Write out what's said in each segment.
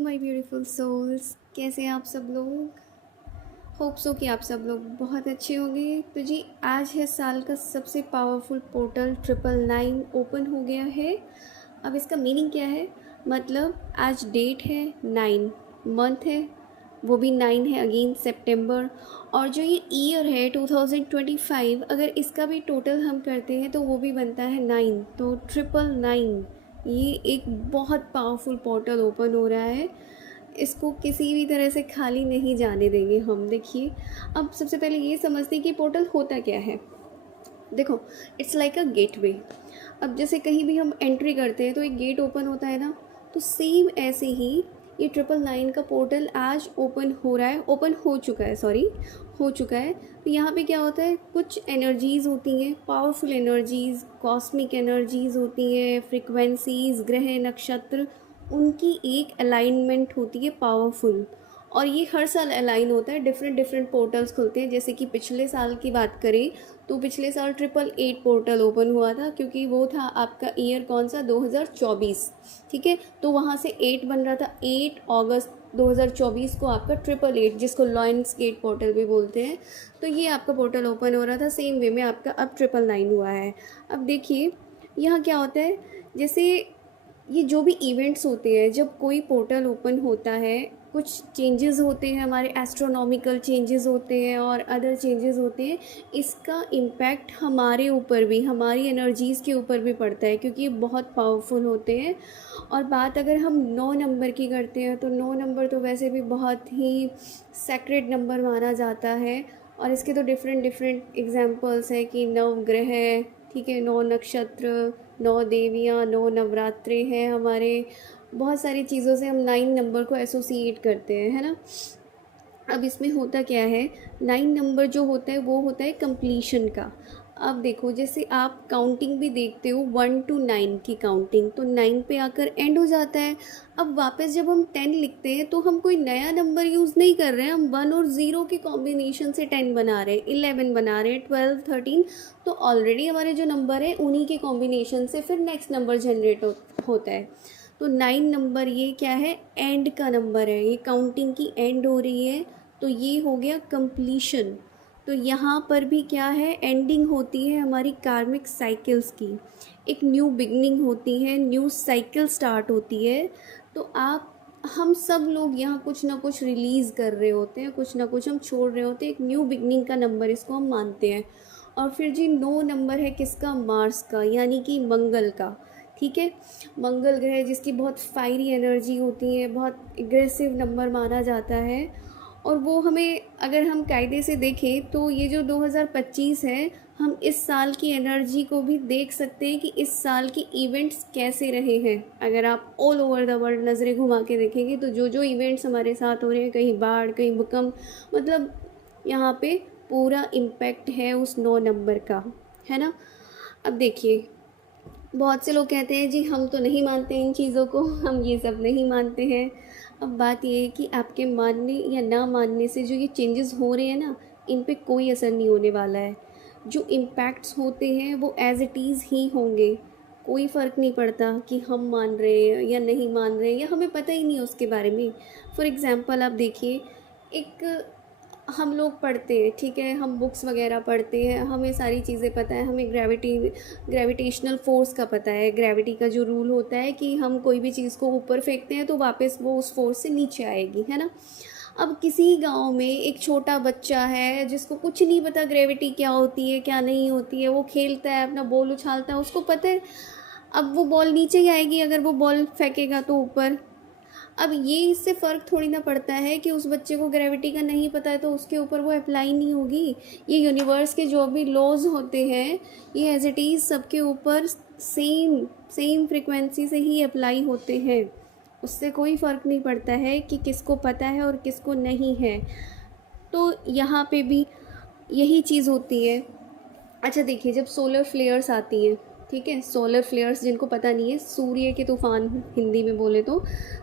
My beautiful souls, कैसे हैं आप सब लोग। होप सो कि आप सब लोग बहुत अच्छे होंगे। तो जी आज है साल का सबसे पावरफुल पोर्टल 999 ओपन हो गया है। अब इसका मीनिंग क्या है, मतलब आज डेट है 9, मंथ है वो भी 9 है, अगेन सितंबर। और जो ये ईयर है 2025, अगर इसका भी टोटल हम करते हैं तो वो भी बनता है 9, तो 999। ये एक बहुत पावरफुल पोर्टल ओपन हो रहा है, इसको किसी भी तरह से खाली नहीं जाने देंगे हम। देखिए, अब सबसे पहले ये समझते हैं कि पोर्टल होता क्या है। देखो, इट्स लाइक अ गेटवे। अब जैसे कहीं भी हम एंट्री करते हैं तो एक गेट ओपन होता है ना, तो सेम ऐसे ही ये 999 का पोर्टल आज ओपन हो रहा है, ओपन हो चुका है, सॉरी हो चुका है। तो यहाँ पे क्या होता है, कुछ एनर्जीज़ होती हैं, पावरफुल एनर्जीज़, कॉस्मिक एनर्जीज़ होती हैं, फ्रिक्वेंसीज़, ग्रह नक्षत्र, उनकी एक अलाइनमेंट होती है पावरफुल। और ये हर साल अलाइन होता है, डिफरेंट डिफरेंट पोर्टल्स खुलते हैं। जैसे कि पिछले साल की बात करें तो पिछले साल 888 पोर्टल ओपन हुआ था, क्योंकि वो था आपका ईयर कौन सा, 2024। ठीक है, तो वहाँ से 8 बन रहा था, 8 अगस्त 2024 को आपका 888, जिसको लॉयंस गेट पोर्टल भी बोलते हैं, तो ये आपका पोर्टल ओपन हो रहा था। सेम वे में आपका अब 999 हुआ है। अब देखिए यहाँ क्या होता है, जैसे ये जो भी इवेंट्स होते हैं, जब कोई पोर्टल ओपन होता है, कुछ चेंजेस होते हैं, हमारे एस्ट्रोनॉमिकल चेंजेस होते हैं और अदर चेंजेस होते हैं। इसका इम्पैक्ट हमारे ऊपर भी, हमारी एनर्जीज़ के ऊपर भी पड़ता है, क्योंकि ये बहुत पावरफुल होते हैं। और बात अगर हम 9 नंबर की करते हैं तो 9 नंबर तो वैसे भी बहुत ही सेक्रेड नंबर माना जाता है। और इसके तो डिफरेंट डिफरेंट एग्जांपल्स हैं कि 9 ग्रह, ठीक है, 9 नक्षत्र, 9 देवियाँ, 9 नवरात्रे हैं हमारे। बहुत सारी चीज़ों से हम 9 नंबर को एसोसिएट करते हैं, है ना। अब इसमें होता क्या है, 9 नंबर जो होता है वो होता है कंप्लीशन का। अब देखो, जैसे आप काउंटिंग भी देखते हो 1 to 9 की काउंटिंग, तो 9 पे आकर एंड हो जाता है। अब वापस जब हम 10 लिखते हैं तो हम कोई नया नंबर यूज़ नहीं कर रहे हैं, हम 1 और 0 के कॉम्बिनेशन से 10 बना रहे हैं, 11 बना रहे हैं, 12, 13। तो ऑलरेडी हमारे जो नंबर है उन्हीं के कॉम्बिनेशन से फिर नेक्स्ट नंबर जनरेट होता है। तो 9 नंबर ये क्या है, एंड का नंबर है, ये काउंटिंग की एंड हो रही है, तो ये हो गया कंप्लीशन। तो यहाँ पर भी क्या है, एंडिंग होती है हमारी कार्मिक साइकिल्स की, एक न्यू बिगनिंग होती है, न्यू साइकिल स्टार्ट होती है। तो हम सब लोग यहाँ कुछ ना कुछ रिलीज़ कर रहे होते हैं, कुछ ना कुछ हम छोड़ रहे होते हैं, एक न्यू बिगनिंग का नंबर इसको हम मानते हैं। और फिर जी 9 नंबर है किसका, मार्स का, यानी कि मंगल का। ठीक है, मंगल ग्रह जिसकी बहुत फायरी एनर्जी होती है, बहुत एग्रेसिव नंबर माना जाता है। और वो हमें, अगर हम कायदे से देखें तो ये जो 2025 है, हम इस साल की एनर्जी को भी देख सकते हैं कि इस साल की इवेंट्स कैसे रहे हैं। अगर आप ऑल ओवर द वर्ल्ड नज़रें घुमा के देखेंगे तो जो जो इवेंट्स हमारे साथ हो रहे हैं, कहीं बाढ़, कहीं भूकंप, मतलब यहाँ पे पूरा इम्पैक्ट है उस 9 नंबर का, है ना। अब देखिए, बहुत से लोग कहते हैं जी हम तो नहीं मानते इन चीज़ों को, हम ये सब नहीं मानते हैं। अब बात ये है कि आपके मानने या ना मानने से जो ये चेंजेस हो रहे हैं ना, इन पे कोई असर नहीं होने वाला है। जो इम्पैक्ट्स होते हैं वो एज़ इट इज़ ही होंगे, कोई फ़र्क नहीं पड़ता कि हम मान रहे हैं या नहीं मान रहे हैं, या हमें पता ही नहीं है उसके बारे में। फॉर एग्ज़ाम्पल आप देखिए, एक हम लोग पढ़ते हैं, ठीक है, हम बुक्स वगैरह पढ़ते हैं, हमें सारी चीज़ें पता है, हमें ग्रेविटेशनल फोर्स का पता है, ग्रेविटी का जो रूल होता है कि हम कोई भी चीज़ को ऊपर फेंकते हैं तो वापस वो उस फोर्स से नीचे आएगी, है ना। अब किसी गांव में एक छोटा बच्चा है जिसको कुछ नहीं पता ग्रेविटी क्या होती है क्या नहीं होती है, वो खेलता है, अपना बॉल उछालता है, उसको पता है अब वो बॉल नीचे ही आएगी अगर वो बॉल फेंकेगा तो ऊपर। अब ये इससे फ़र्क थोड़ी ना पड़ता है कि उस बच्चे को ग्रेविटी का नहीं पता है तो उसके ऊपर वो अप्लाई नहीं होगी। ये यूनिवर्स के जो भी लॉज होते हैं, ये एज इट इज़ सबके ऊपर सेम सेम फ्रिक्वेंसी से ही अप्लाई होते हैं। उससे कोई फ़र्क नहीं पड़ता है कि किसको पता है और किसको नहीं है। तो यहाँ पे भी यही चीज़ होती है। अच्छा देखिए, जब सोलर फ्लेयर्स आती हैं, ठीक है। सोलर फ्लेयर्स जिनको पता नहीं है, सूर्य के तूफ़ान हिंदी में बोले तो,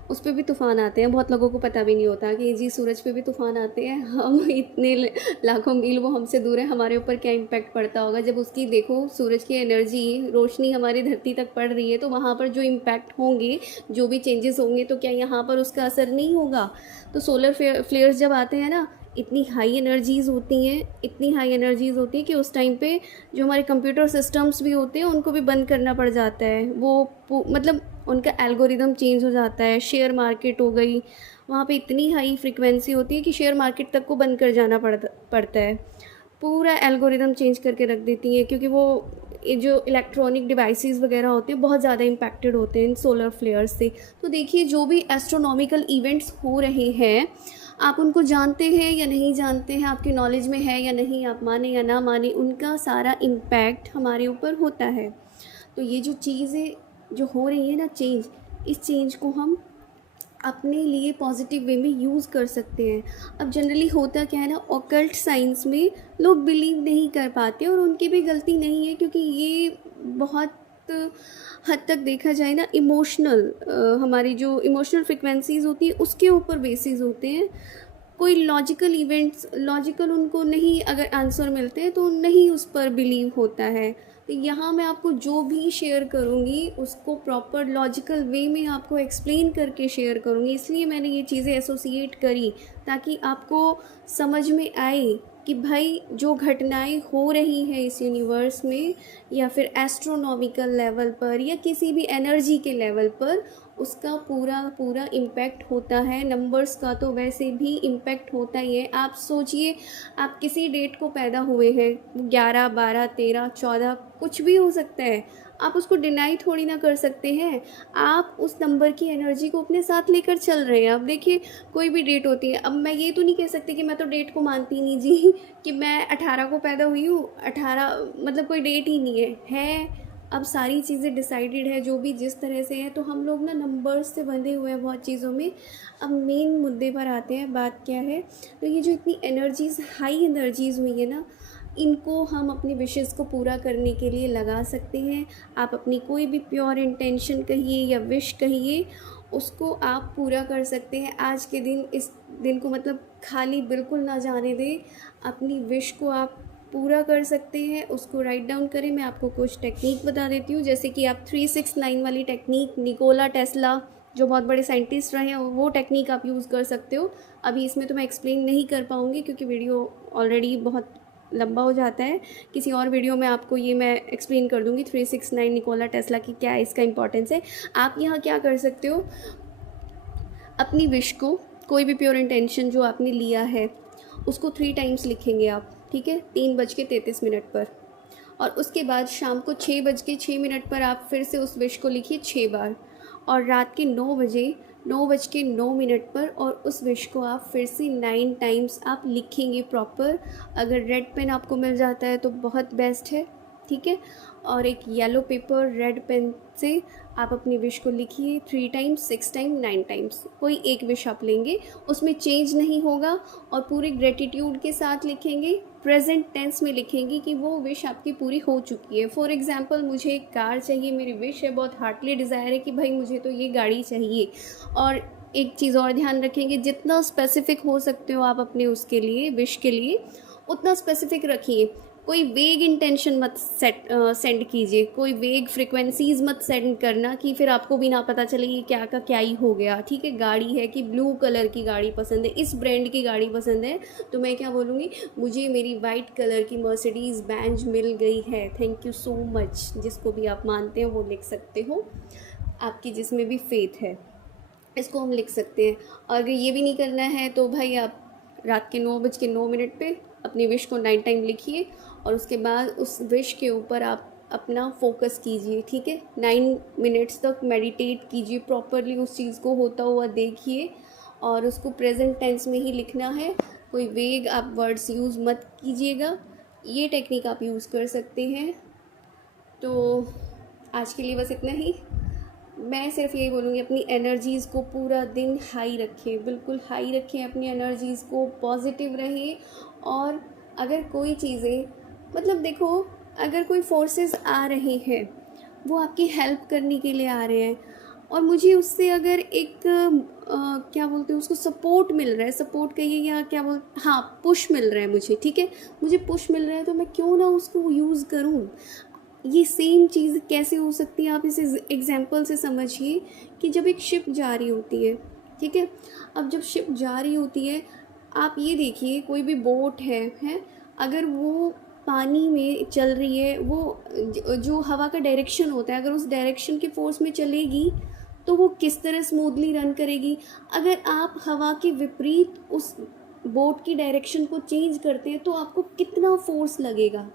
उस पे भी तूफ़ान आते हैं। बहुत लोगों को पता भी नहीं होता कि जी सूरज पे भी तूफ़ान आते हैं। हम इतने लाखों मील वो हमसे दूर है, हमारे ऊपर क्या इम्पैक्ट पड़ता होगा जब उसकी देखो सूरज की एनर्जी रोशनी हमारी धरती तक पड़ रही है, तो वहाँ पर जो इम्पैक्ट होंगे, जो भी चेंजेस होंगे, तो क्या यहाँ पर उसका असर नहीं होगा। तो सोलर फ्लेयर्स जब आते हैं ना, इतनी हाई एनर्जीज़ होती हैं, इतनी हाई एनर्जीज़ होती है कि उस टाइम पे जो हमारे कंप्यूटर सिस्टम्स भी होते हैं उनको भी बंद करना पड़ जाता है। वो मतलब उनका एल्गोरिदम चेंज हो जाता है। शेयर मार्केट हो गई, वहाँ पे इतनी हाई फ्रिक्वेंसी होती है कि शेयर मार्केट तक को बंद कर जाना पड़ता है। पूरा एल्गोरिदम चेंज करके रख देती हैं, क्योंकि वो ये जो इलेक्ट्रॉनिक डिवाइसेस वगैरह होते हैं बहुत ज़्यादा इम्पैक्टेड होते हैं इन सोलर फ्लेयर्स से। तो देखिए, जो भी एस्ट्रोनॉमिकल इवेंट्स हो रहे हैं, आप उनको जानते हैं या नहीं जानते हैं, आपकी नॉलेज में है या नहीं, आप माने या ना माने, उनका सारा इम्पैक्ट हमारे ऊपर होता है। तो ये जो चीज़ें जो हो रही है ना, चेंज, इस चेंज को हम अपने लिए पॉजिटिव वे में यूज़ कर सकते हैं। अब जनरली होता क्या है ना, ऑकल्ट साइंस में लोग बिलीव नहीं कर पाते, और उनकी भी गलती नहीं है, क्योंकि ये बहुत हद तक देखा जाए ना इमोशनल, हमारी जो इमोशनल फ्रिक्वेंसीज होती है उसके ऊपर बेसिस होते हैं। कोई लॉजिकल इवेंट्स, लॉजिकल उनको नहीं अगर आंसर मिलते हैं तो नहीं उस पर बिलीव होता है। तो यहाँ मैं आपको जो भी शेयर करूँगी उसको प्रॉपर लॉजिकल वे में आपको एक्सप्लेन करके शेयर करूँगी, इसलिए मैंने ये चीज़ें एसोसिएट करी, ताकि आपको समझ में आए कि भाई जो घटनाएं हो रही हैं इस यूनिवर्स में, या फिर एस्ट्रोनॉमिकल लेवल पर, या किसी भी एनर्जी के लेवल पर, उसका पूरा पूरा इम्पैक्ट होता है। नंबर्स का तो वैसे भी इम्पैक्ट होता ही है। आप सोचिए, आप किसी डेट को पैदा हुए हैं, 11, 12, 13, 14, कुछ भी हो सकता है, आप उसको डिनाई थोड़ी ना कर सकते हैं। आप उस नंबर की एनर्जी को अपने साथ लेकर चल रहे हैं। अब देखिए, कोई भी डेट होती है, अब मैं ये तो नहीं कह सकती कि मैं तो डेट को मानती नहीं जी कि मैं 18 को पैदा हुई हूँ, 18 मतलब कोई डेट ही नहीं है। अब सारी चीज़ें डिसाइडेड है, जो भी जिस तरह से है, तो हम लोग ना नंबर्स से बंधे हुए हैं बहुत चीज़ों में। अब मेन मुद्दे पर आते हैं, बात क्या है। तो ये जो इतनी एनर्जीज़, हाई एनर्जीज़ हुई है ना, इनको हम अपनी विशेस को पूरा करने के लिए लगा सकते हैं। आप अपनी कोई भी प्योर इंटेंशन कहिए या विश कहिए, उसको आप पूरा कर सकते हैं आज के दिन। इस दिन को मतलब खाली बिल्कुल ना जाने दें, अपनी विश को आप पूरा कर सकते हैं। उसको राइट डाउन करें। मैं आपको कुछ टेक्निक बता देती हूँ, जैसे कि आप 369 वाली टेक्निक, निकोला टेस्ला जो बहुत बड़े साइंटिस्ट रहे हैं, वो टेक्निक आप यूज़ कर सकते हो। अभी इसमें तो मैं एक्सप्लेन नहीं कर पाऊँगी, क्योंकि वीडियो ऑलरेडी बहुत लंबा हो जाता है। किसी और वीडियो में आपको ये मैं एक्सप्लेन कर दूँगी 369 निकोला टेस्ला की क्या इसका इंपॉर्टेंस है। आप यहाँ क्या कर सकते हो, अपनी विश को, कोई भी प्योर इंटेंशन जो आपने लिया है, उसको 3 टाइम्स लिखेंगे आप, ठीक है, 3:33 पर। और उसके बाद शाम को 6:06 पर आप फिर से उस विश को लिखिए 6 बार। और रात के 9:09 पर, और उस विश को आप फिर से 9 टाइम्स आप लिखेंगे प्रॉपर। अगर रेड पेन आपको मिल जाता है तो बहुत बेस्ट है, ठीक है। और एक येलो पेपर, रेड पेन से आप अपनी विश को लिखिए 3 टाइम्स, 6 टाइम, 9 टाइम्स। कोई एक विश आप लेंगे, उसमें चेंज नहीं होगा, और पूरे ग्रेटिट्यूड के साथ लिखेंगे, प्रेजेंट टेंस में लिखेंगे कि वो विश आपकी पूरी हो चुकी है। फॉर एग्जांपल, मुझे एक कार चाहिए, मेरी विश है, बहुत हार्टली डिज़ायर है कि भाई मुझे तो ये गाड़ी चाहिए। और एक चीज़ और ध्यान रखेंगे, जितना स्पेसिफिक हो सकते हो आप अपने उसके लिए, विश के लिए, उतना स्पेसिफिक रखिए। कोई वेग इंटेंशन मत सेंड कीजिए, कोई वेग फ्रिक्वेंसीज मत सेंड करना कि फिर आपको भी ना पता चले कि क्या का क्या ही हो गया, ठीक है। गाड़ी है कि ब्लू कलर की गाड़ी पसंद है, इस ब्रांड की गाड़ी पसंद है, तो मैं क्या बोलूँगी, मुझे मेरी वाइट कलर की मर्सिडीज़ बेंज मिल गई है, थैंक यू सो मच। जिसको भी आप मानते हो वो लिख सकते हो, आपकी जिसमें भी फेथ है, इसको हम लिख सकते हैं। और अगर ये भी नहीं करना है तो भाई आप रात के 9:09 पे अपनी विश को 9 टाइम लिखिए, और उसके बाद उस विश के ऊपर आप अपना फोकस कीजिए, ठीक है। 9 मिनट्स तक मेडिटेट कीजिए, प्रॉपरली उस चीज़ को होता हुआ देखिए, और उसको प्रेजेंट टेंस में ही लिखना है। कोई वेग आप वर्ड्स यूज़ मत कीजिएगा। ये टेक्निक आप यूज़ कर सकते हैं। तो आज के लिए बस इतना ही। मैं सिर्फ यही बोलूँगी, अपनी एनर्जीज़ को पूरा दिन हाई रखें, बिल्कुल हाई रखें अपनी एनर्जीज़ को, पॉजिटिव रहें। और अगर कोई चीज़ें, मतलब देखो, अगर कोई फोर्सेस आ रहे हैं, वो आपकी हेल्प करने के लिए आ रहे हैं, और मुझे उससे अगर एक क्या बोलते हैं उसको, सपोर्ट मिल रहा है, सपोर्ट कहिए या क्या बोल, हाँ पुश मिल रहा है मुझे, ठीक है, मुझे पुश मिल रहा है, तो मैं क्यों ना उसको यूज़ करूँ। ये सेम चीज़ कैसे हो सकती है, आप इसे एग्जाम्पल से समझिए कि जब एक शिप जा रही होती है, ठीक है, अब जब शिप जा रही होती है, आप ये देखिए कोई भी बोट है, अगर वो पानी में चल रही है, वो जो हवा का डायरेक्शन होता है, अगर उस डायरेक्शन के फोर्स में चलेगी तो वो किस तरह स्मूथली रन करेगी। अगर आप हवा के विपरीत उस बोट की डायरेक्शन को चेंज करते हैं तो आपको कितना फोर्स लगेगा,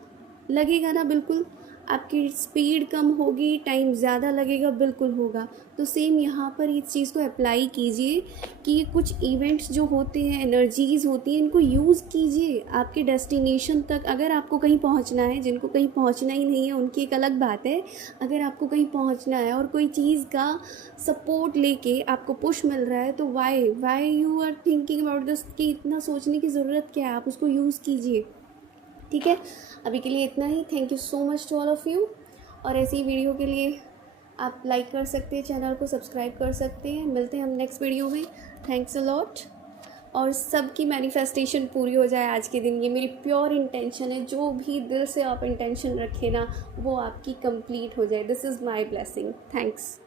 लगेगा ना, बिल्कुल। आपकी स्पीड कम होगी, टाइम ज़्यादा लगेगा, बिल्कुल होगा। तो सेम यहाँ पर इस चीज़ को अप्लाई कीजिए कि ये कुछ इवेंट्स जो होते हैं, एनर्जीज़ होती हैं, इनको यूज़ कीजिए आपके डेस्टिनेशन तक। अगर आपको कहीं पहुँचना है, जिनको कहीं पहुँचना ही नहीं है उनकी एक अलग बात है, अगर आपको कहीं पहुँचना है और कोई चीज़ का सपोर्ट लेके आपको पुश मिल रहा है, तो why you are thinking about this, कि इतना सोचने की ज़रूरत क्या है, आप उसको यूज़ कीजिए, ठीक है। अभी के लिए इतना ही। Thank you so much to all of you. और ऐसी वीडियो के लिए आप लाइक कर सकते हैं, चैनल को सब्सक्राइब कर सकते हैं। मिलते हैं हम नेक्स्ट वीडियो में। Thanks a lot. और सबकी मैनिफेस्टेशन पूरी हो जाए आज के दिन, ये मेरी प्योर इंटेंशन है। जो भी दिल से आप इंटेंशन रखें ना, वो आपकी कंप्लीट हो जाए। This is my blessing. Thanks.